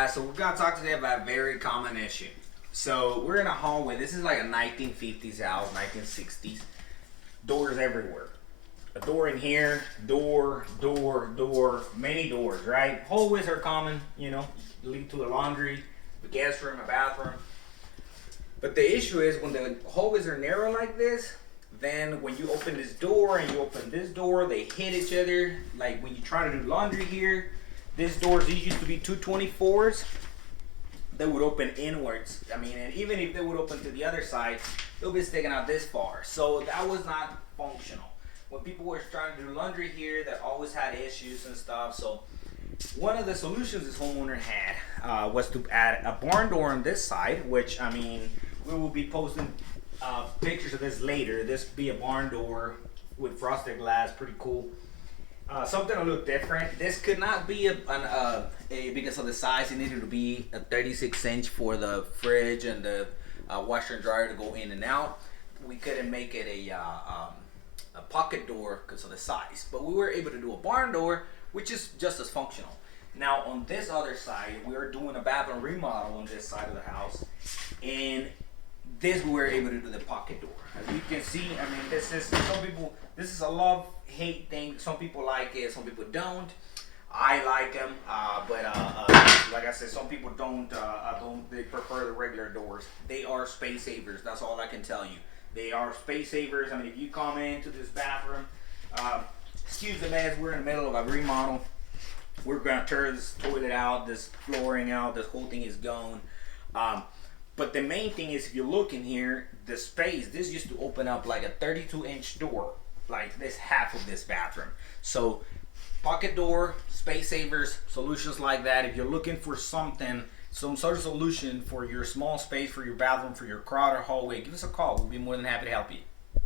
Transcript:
guys, so we're gonna talk today about a very common issue. So we're in a hallway. This is like a 1950s house, 1960s. Doors everywhere. A door in here, door, many doors, right? Hallways are common, you know, lead to a laundry, a guest room, a bathroom. But the issue is when the hallways are narrow like this, then when you open this door and you open this door, they hit each other. Like when you try to do laundry here, these doors, these used to be 224s. They would open inwards. I mean, and even if they would open to the other side, they'll be sticking out this far. So that was not functional. When people were trying to do laundry here, that always had issues and stuff. So one of the solutions this homeowner had was to add a barn door on this side, which, I mean, we will be posting pictures of this later. This be a barn door with frosted glass, pretty cool. Something a little different. This could not be because of the size. It needed to be a 36-inch for the fridge and the washer and dryer to go in and out. We couldn't make it a pocket door because of the size, but we were able to do a barn door, which is just as functional. Now on this other side, we're doing a bathroom remodel on this side of the house, and this we were able to do the pocket door. As you can see, I mean, this is a love-hate thing. Some people like it, some people don't. I like them, but like I said, some people don't. They prefer the regular doors. They are space savers. That's all I can tell you. They are space savers. I mean, if you come into this bathroom, excuse the mess, we're in the middle of a remodel. We're gonna tear this toilet out, this flooring out, this whole thing is gone. But the main thing is, if you look in here, the space, this used to open up like a 32-inch door, like this half of this bathroom. So pocket door, space savers, solutions like that. If you're looking for something, some sort of solution for your small space, for your bathroom, for your crowded hallway, give us a call. We'll be more than happy to help you.